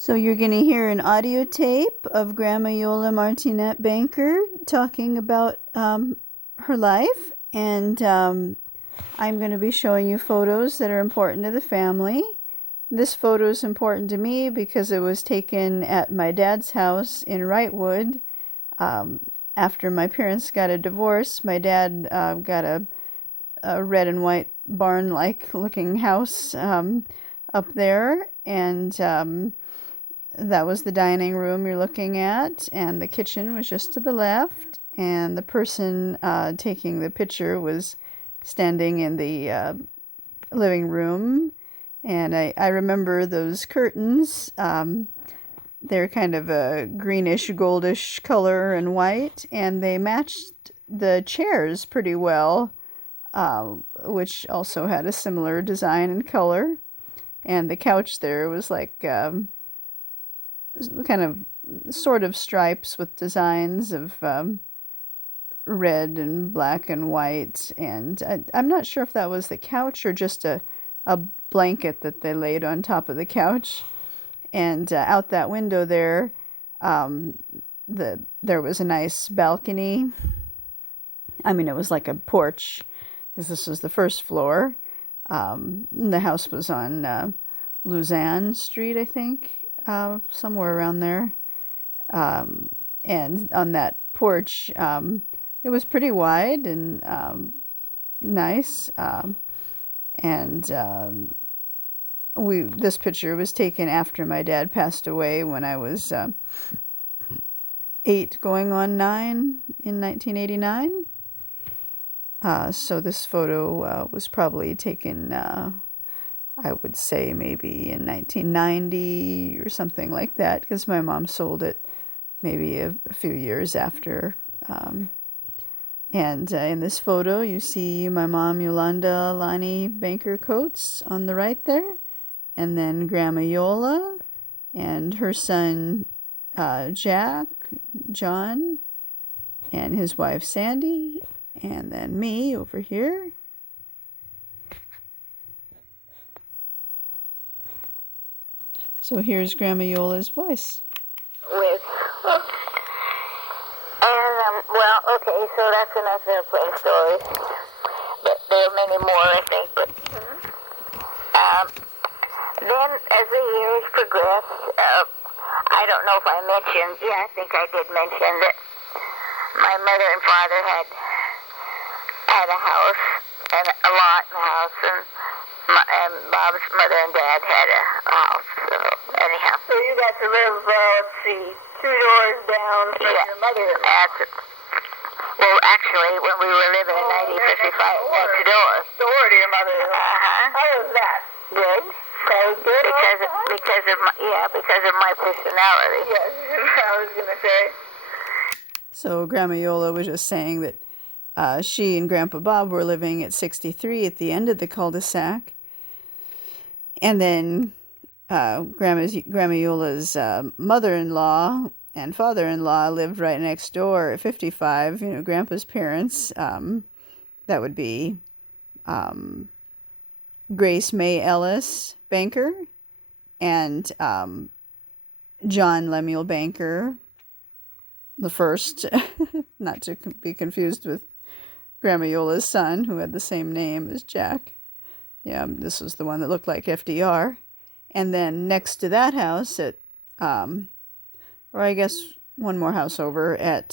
So you're going to hear an audio tape of Grandma Iole Martinat Banker talking about her life, and I'm going to be showing you photos that are important to the family. This photo is important to me because it was taken at my dad's house in Wrightwood. After my parents got a divorce, my dad got a red and white barn-like looking house up there, and that was the dining room you're looking at, and the kitchen was just to the left, and the person taking the picture was standing in the living room. And I remember those curtains. They're kind of a greenish, goldish color and white, and they matched the chairs pretty well, which also had a similar design and color. And the couch there was like kind of sort of stripes with designs of red and black and white. And I'm not sure if that was the couch or just a blanket that they laid on top of the couch. And out that window there, there was a nice balcony. I mean, it was like a porch, because this was the first floor. The house was on Luzanne Street, I think, somewhere around there. And on that porch, it was pretty wide and nice. This picture was taken after my dad passed away when I was 8 going on 9 in 1989. So this photo was probably taken, I would say maybe in 1990 or something like that, because my mom sold it maybe a few years after. And in this photo, you see my mom, Yolanda Lonnie Banker Coates, on the right there, and then Grandma Iole and her son John, and his wife Sandy, and then me over here. So here's Grandma Iole's voice. Well, okay, so that's enough airplane stories. But there are many more, I think. But then, as the years progressed, I don't know if I mentioned. Yeah, I think I did mention that my mother and father had a house and a lot in the house, and Bob's mother and dad had a house. So anyhow, so you got to live, let's see, 2 doors down from your mother. Well, actually, when we were living in 1955, next door. Door to your mother. How was that? Good. Very good. Because of my personality. Yes, I was gonna say. So Grandma Iole was just saying that she and Grandpa Bob were living at 63 at the end of the cul-de-sac, and then Grandma Iole's mother-in-law and father-in-law lived right next door at 55. You know, Grandpa's parents. That would be Grace May Ellis Banker and John Lemuel Banker the first, not to be confused with Grandma Iole's son, who had the same name as Jack. Yeah, this was the one that looked like FDR. And then next to that house or I guess one more house over at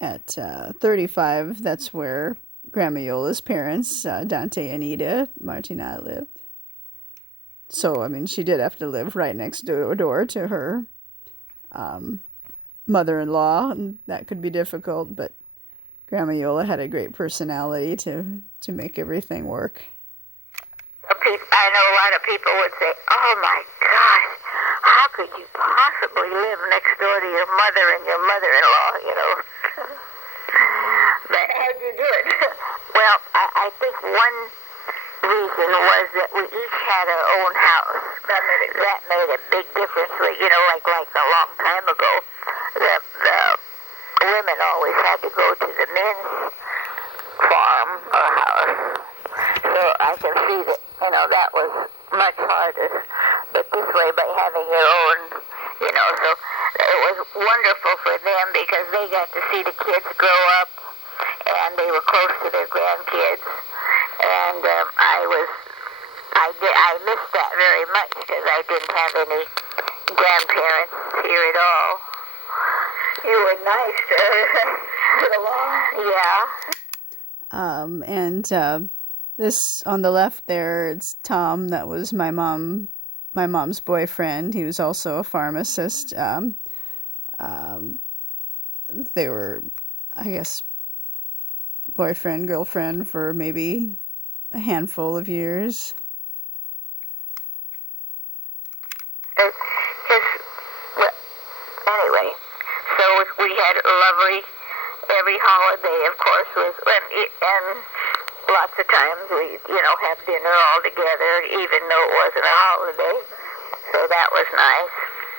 35, that's where Grandma Iola's parents, Dante and Ida Martinat, lived. So, I mean, she did have to live right next door to her mother-in-law, and that could be difficult, but Grandma Iole had a great personality to make everything work. I know a lot of people would say, oh my gosh, how could you possibly live next door to your mother and your mother-in-law, you know? But how'd you do it? Well, I think one reason was that we each had our own house. That made a big difference. You know, like a long time ago, the women always had to go to the men's farm or house. So I can see that, you know, that was much harder it this way by having your own, so it was wonderful for them because they got to see the kids grow up and they were close to their grandkids. And I missed that very much because I didn't have any grandparents here at all. You were nice to get along. Yeah. And this on the left there, it's Tom. That was my mom's boyfriend. He was also a pharmacist. They were, I guess, boyfriend, girlfriend for maybe a handful of years. Anyway, so we had a lovely, every holiday, of course, and lots of times we, have dinner all together, even though it wasn't a holiday. So that was nice.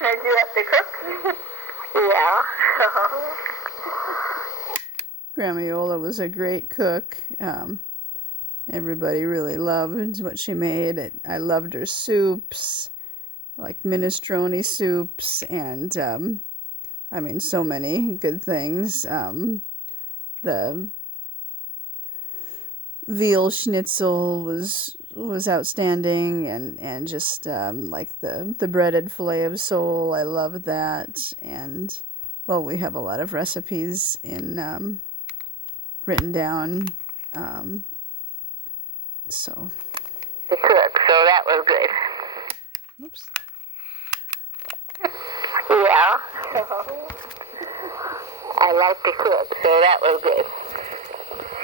Did you have to cook? Yeah. Grandma Iole was a great cook. Everybody really loved what she made. I loved her soups, like minestrone soups, and so many good things. The veal schnitzel was outstanding, and just like the breaded filet of sole, I love that. And well, we have a lot of recipes in written down. So the cook, so that was good. Oops. Yeah. I like to cook, so that was good.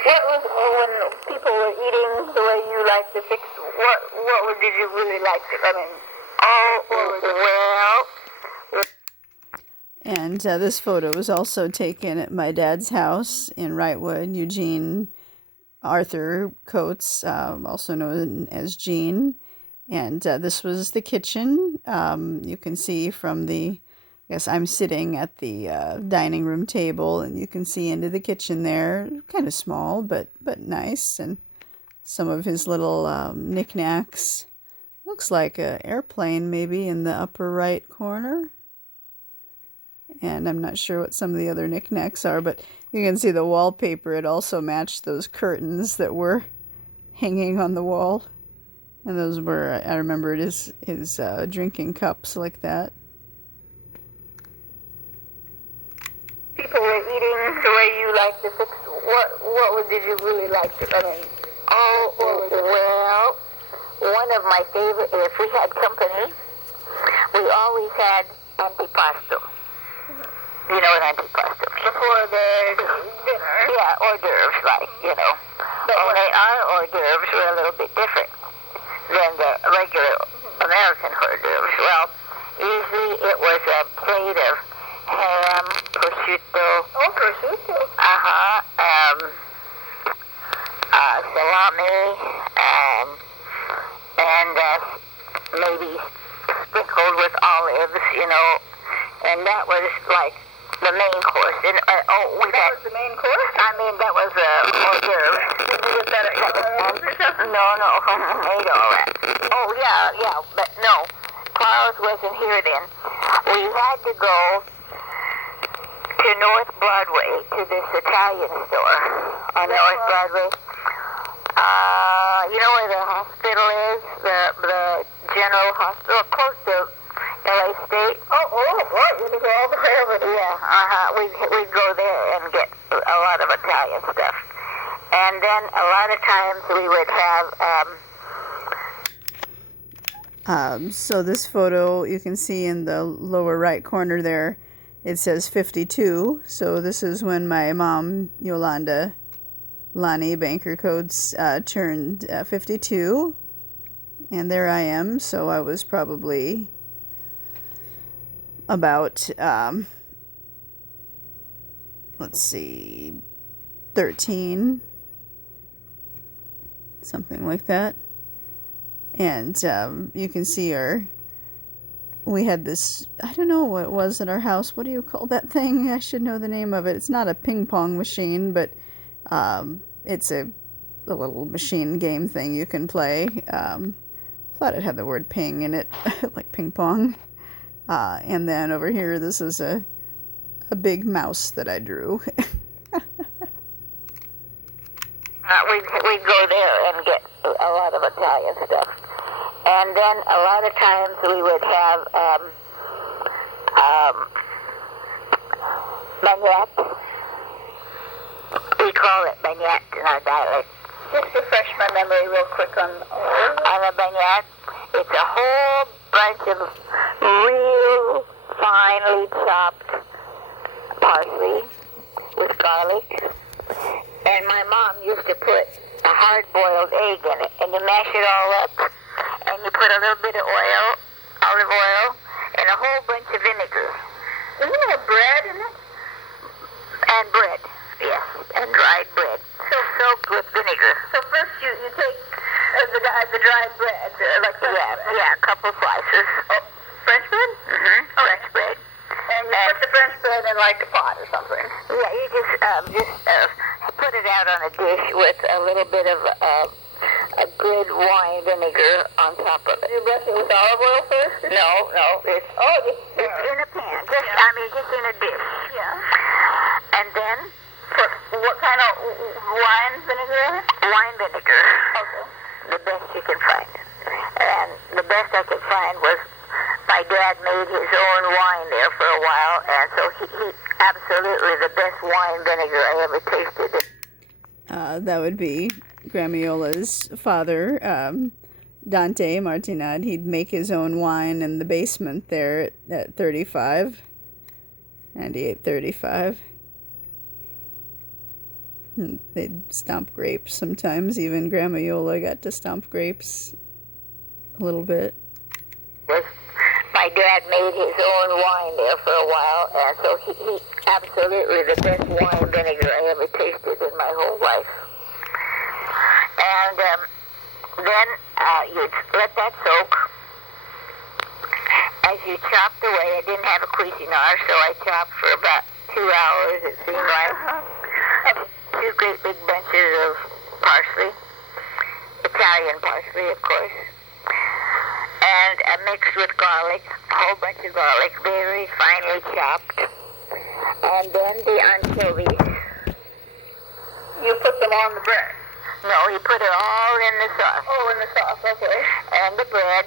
What was when people were eating the way you like to fix? What did you really like? And this photo was also taken at my dad's house in Wrightwood. Eugene Arthur Coates, also known as Gene. And this was the kitchen. You can see from I'm sitting at the dining room table, and you can see into the kitchen there. Kind of small, but nice. And some of his little knickknacks. Looks like an airplane maybe in the upper right corner. And I'm not sure what some of the other knickknacks are, but you can see the wallpaper. It also matched those curtains that were hanging on the wall. And those were, I remembered, his drinking cups like that. People were eating the way you like to fix. What did you really like to? One of my favorite, if we had company, we always had antipasto. You know what antipasto means? Before the dinner. Yeah, hors d'oeuvres, But only our hors d'oeuvres were a little bit different than the regular American hors d'oeuvres. Well, usually it was a plate of ham, prosciutto. Oh, prosciutto. Salami, and maybe sprinkled with olives, and that was like the main course. And, that was the main course? That was hors d'oeuvre. Did you get that at Carl's or something? No, ate all that. Oh, yeah, but no. Carl's wasn't here then. We had to go to North Broadway to this Italian store on North Broadway. You know where the hospital is? The General Hospital, close to LA State. Oh, boy, you go all the way over there. Yeah, we'd go there and get a lot of Italian stuff. And then a lot of times we would have... So this photo, you can see in the lower right corner there, it says 52. So this is when my mom, Yolanda Lonnie Banker Coates, turned 52. And there I am. So I was probably about, 13. Something like that. And you can see we had this, I don't know what it was at our house. What do you call that thing? I should know the name of it. It's not a ping pong machine, but it's a little machine game thing you can play. Thought it had the word ping in it, like ping pong. And then over here, this is a big mouse that I drew. We'd go there and get a lot of Italian stuff. And then a lot of times we would have baguette. We call it baguette in our dialect. Just refresh my memory real quick on a baguette. It's a whole bunch of real finely chopped parsley with garlic. And my mom used to put a hard-boiled egg in it, and you mash it all up, and you put a little bit of oil, olive oil, and a whole bunch of vinegar. Isn't there bread in it? And bread, yes, and dried bread. So soaked with vinegar. So first you take the dried bread, like French bread. Yeah, a couple slices. Oh, French bread? Mm-hmm. Okay. French bread. And you put the French bread in like a pot or something. Yeah, you just put it out on a dish with a little bit of a good wine vinegar on top of it. You brush it with olive oil first? No. It's in a pan. Just in a dish. Yeah. And then put what kind of wine vinegar in it? Wine vinegar. Okay. The best you can find. And the best I could find was my dad made his own wine there for a while, and so he absolutely the best wine vinegar I ever tasted. That would be Grandma Iola's father, Dante Martinat. He'd make his own wine in the basement there at 35, 9835. They'd stomp grapes sometimes. Even Grandma Iola got to stomp grapes a little bit. My dad made his own wine there for a while, and so he absolutely the best wine vinegar I ever tasted in my whole life. And then you'd let that soak. As you chopped away, I didn't have a Cuisinart, so I chopped for about 2 hours, it seemed like. 2 great big bunches of parsley, Italian parsley, of course. And mixed with garlic, a whole bunch of garlic, very finely chopped. And then the anchovies. You put them on the bread? No, you put it all in the sauce. Oh, in the sauce, okay. And the bread.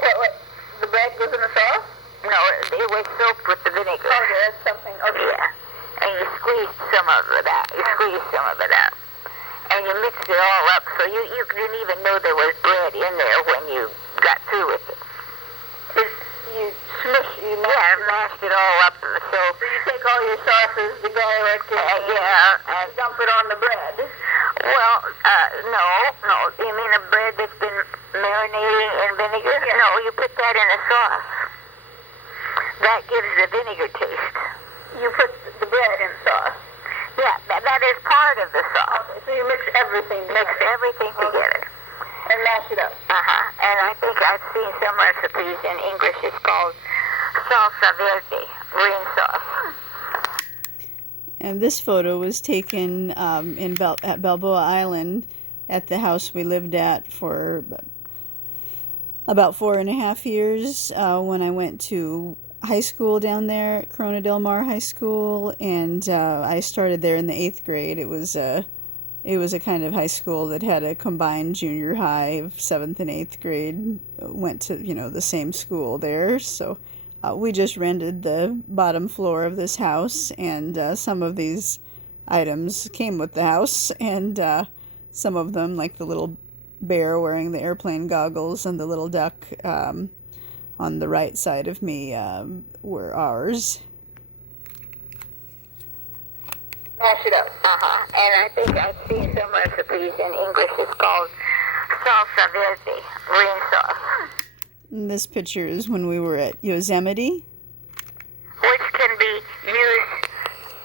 What? The bread goes in the sauce? No, it was soaked with the vinegar. Oh, that's something, okay. Yeah. And you squeezed some of it out. And you mixed it all up, so you didn't even know there was bread in there when you got through with it. You mashed it all up. So you take all your sauces, the garlic, and dump it on the bread. Well, no. You mean a bread that's been marinating in vinegar? Yeah. No, you put that in a sauce. That gives the vinegar taste. You put the bread in sauce? Yeah, that is part of the sauce. Okay, so you mix everything together. And mash it up. And I think I've seen some recipes in English. It's called salsa verde, green sauce. And this photo was taken at Balboa Island at the house we lived at for about 4.5 years when I went to high school down there at Corona Del Mar High School, and I started there in the 8th grade. It was a kind of high school that had a combined junior high of 7th and 8th grade. Went to the same school there, so we just rented the bottom floor of this house, and some of these items came with the house, and some of them, like the little bear wearing the airplane goggles and the little duck on the right side of me, were ours. Mash it up. And I think I've seen some recipes in English. It's called salsa verde, green sauce. And this picture is when we were at Yosemite. Which can be used,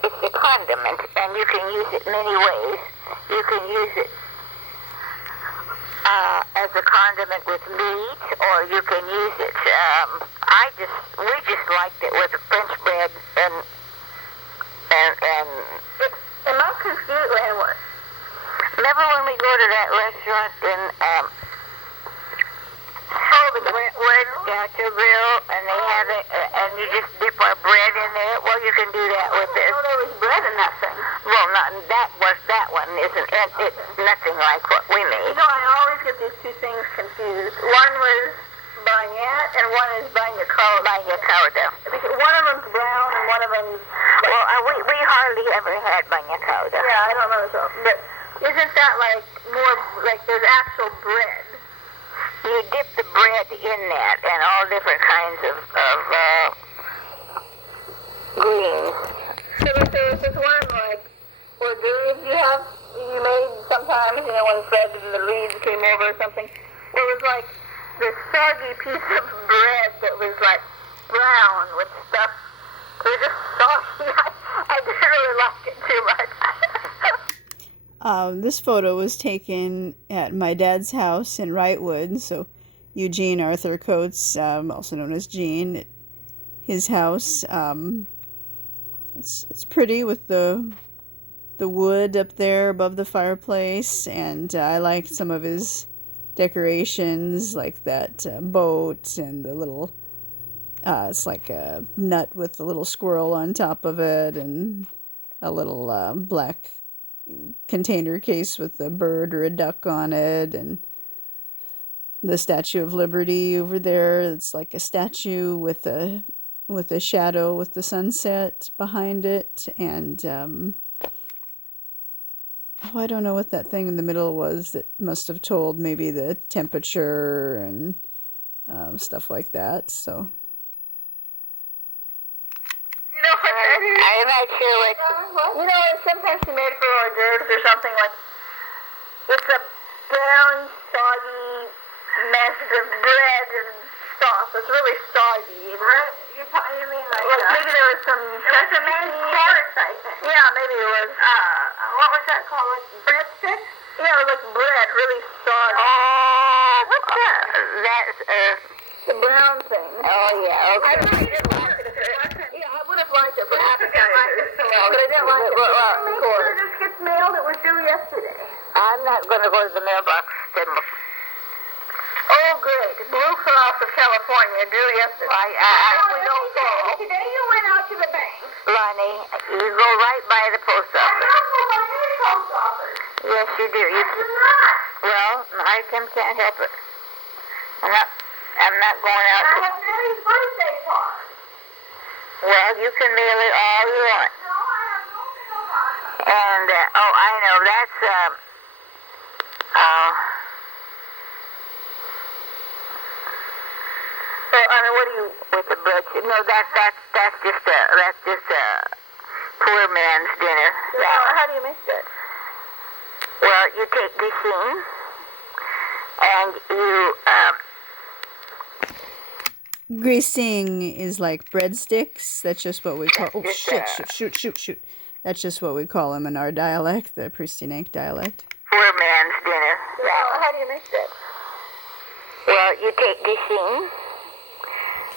it's a condiment, and you can use it many ways. You can use it as a condiment with meat, or you can use it, we just liked it with French bread and am I confused? Remember when we go to that restaurant in gaucho grill, and they have it, and you just dip our bread in there. Well, you can do that with this. Oh, there was bread in that thing. Well, not that one isn't. It's nothing like what we made. You know, I always get these two things confused. One was bagnat, and one is bagnacoda. Sourdough. One of them's brown, and one of them's... Well, we hardly ever had bagnacoda. Yeah, I don't know. So, but isn't that like more like there's actual bread? You dip the bread in that and all different kinds of greens. So there was this one like hors d'oeuvres you made sometimes, you know, when Fred and the leaves came over or something. It was like this soggy piece of bread that was like brown with stuff. It was just soggy. I didn't really like it too much. This photo was taken at my dad's house in Wrightwood, so Eugene Arthur Coates, also known as Gene, at his house. It's pretty with the wood up there above the fireplace, and I liked some of his decorations, like that boat and the little it's like a nut with a little squirrel on top of it, and a little black container case with a bird or a duck on it, and the Statue of Liberty over there. It's like a statue with a shadow with the sunset behind it, and I don't know what that thing in the middle was that must have told maybe the temperature and stuff like that. So I'm not sure what. You know, sometimes she made for hors d'oeuvres or something like it's a brown, soggy mess of bread and sauce. It's really soggy. You mean like maybe there was some sesame carrots, I think. Yeah, maybe it was. What was that called? Like breadsticks? Yeah, it was like bread, really soggy. Oh, what's that? That's The brown thing. Oh yeah. Okay. I really didn't like it. Yeah, I would have liked it for appetizers, but I didn't like it. Make sure this gets mailed. It was due yesterday. I'm not going to go to the mailbox. Oh, great. Blue Cross of California due yesterday. We don't fall. Today you went out to the bank. Lonnie, you go right by the post I office. don't go by any post office. Yes, you do. I do not. Well, I can't help it. I'm not going out. I have Daddy's birthday card. Well, you can mail it all you want. No, I have no mailbox. And I know that's So, I mean, what do you with the bread? No, that's just a poor man's dinner. How do you make that? Well, you take glycine and you greasing is like breadsticks. That's just what we call. Oh Just, shoot! That's just what we call them in our dialect, the Pristine dialect. poor man's dinner. How do you make that? Well, you take glycine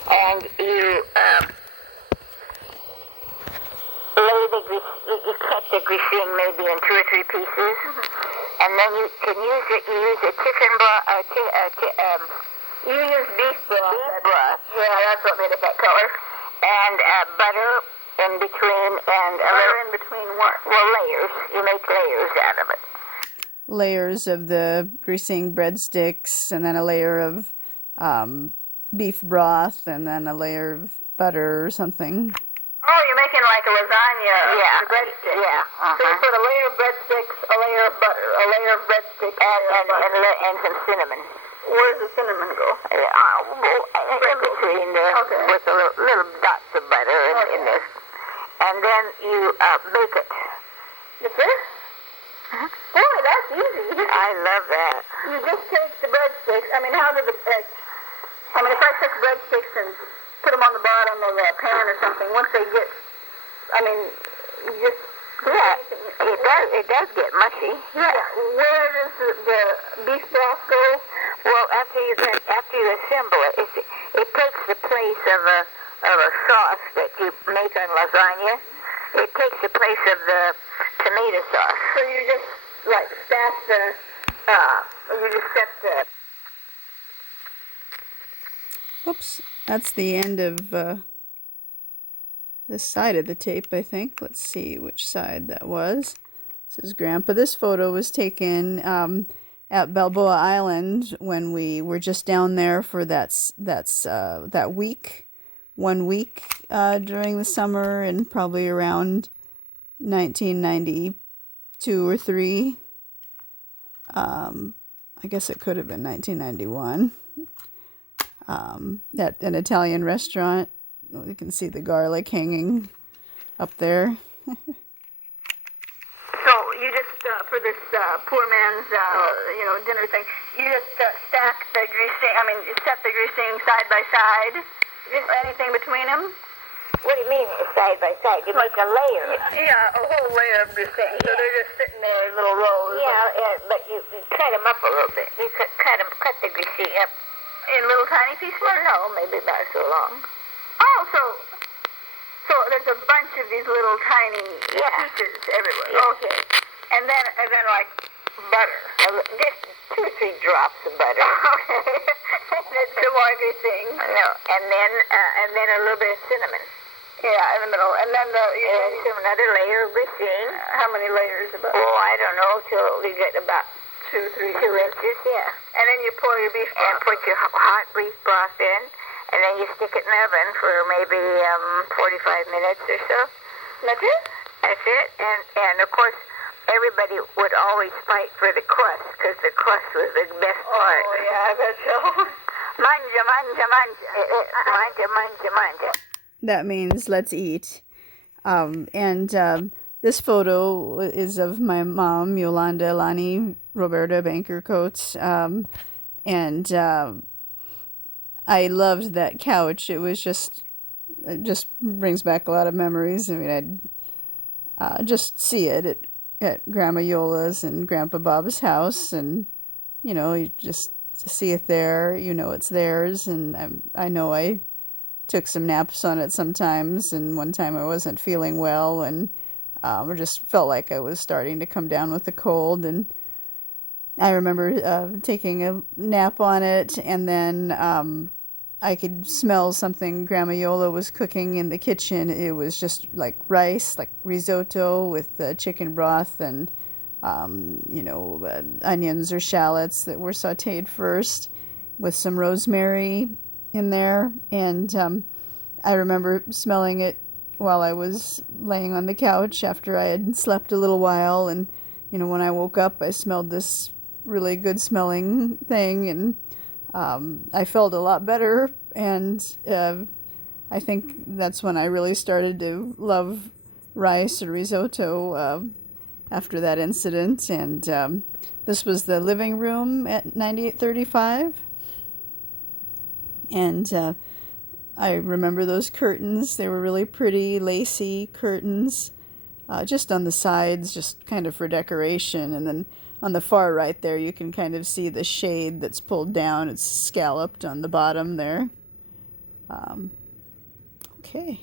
and you you cut the glycine maybe in 2 or 3 pieces, and then you can use it. You use a chicken broth. You use beef broth. Beef broth. Yeah, that's what made it that color. And butter in between, and Butter in between what? well, layers. You make layers out of it. Layers of the greasing breadsticks, and then a layer of beef broth, and then a layer of butter or something. Oh, you're making like a lasagna. Yeah. The breadsticks. Yeah. So you put a layer of breadsticks, a layer of butter, a layer of breadsticks, And some cinnamon. Where does the cinnamon go? In between there, Okay. with a little dots of butter in this. And then you bake it. That's it? Boy, that's easy. I love that. You just take the breadsticks. I mean, how do the breads... I mean, if I took breadsticks and put them on the bottom of a pan or something, once they get... I mean, you just... Yeah, it does get mushy. Yeah. Where does the beef broth go? Well, after you assemble it, it takes the place of a sauce that you make on lasagna. It takes the place of the tomato sauce. So you just, like, stash you just set the... Oops, that's the end of this side of the tape, I think. Let's see which side that was. This is Grandpa. This photo was taken at Balboa Island when we were just down there for that week, 1 week during the summer, and probably around 1992 or 3. I guess it could have been 1991. At an Italian restaurant. You can see the garlic hanging up there. So you just, for this poor man's, dinner thing, you just stack the greasing, you set the greasing side by side, anything between them? What do you mean side by side? You make a layer. Yeah, a whole layer of greasing. So they're just sitting there in little rows. Yeah, but you cut them up a little bit. You cut the greasing up. In little tiny pieces? Well, no, maybe about so long. Oh, so there's a bunch of these little tiny pieces everywhere. Yeah. Okay. And then like butter. Just 2 or 3 drops of butter. Okay. And then some more greasing. No, and then a little bit of cinnamon. Yeah, in the middle. And then another layer of greasing. How many layers of butter? Oh, I don't know, till we get about 2, 3 2 inches, yeah. And then you pour your beef broth. And put your hot beef broth in, and then you stick it in the oven for maybe 45 minutes or so. That's it? That's it. And of course, everybody would always fight for the crust, because the crust was the best part. Oh, yeah, I bet so. Manja, manja, manja. Manja, manja, manja. That means let's eat. This photo is of my mom, Yolanda Elani Roberta Banker Coates. I loved that couch. It just brings back a lot of memories. I mean, I'd just see it at Grandma Yola's and Grandpa Bob's house, and you just see it there. It's theirs, and I know I took some naps on it sometimes, and one time I wasn't feeling well, and I just felt like I was starting to come down with a cold, and I remember taking a nap on it, and then I could smell something Grandma Yola was cooking in the kitchen. It was just like rice, like risotto with chicken broth and onions or shallots that were sautéed first with some rosemary in there. And I remember smelling it while I was laying on the couch after I had slept a little while. And, when I woke up, I smelled this really good smelling thing, and I felt a lot better. And I think that's when I really started to love rice or risotto after that incident. And this was the living room at 9835. And I remember those curtains. They were really pretty, lacy curtains, just on the sides, just kind of for decoration. And then on the far right there, you can kind of see the shade that's pulled down. It's scalloped on the bottom there. Okay.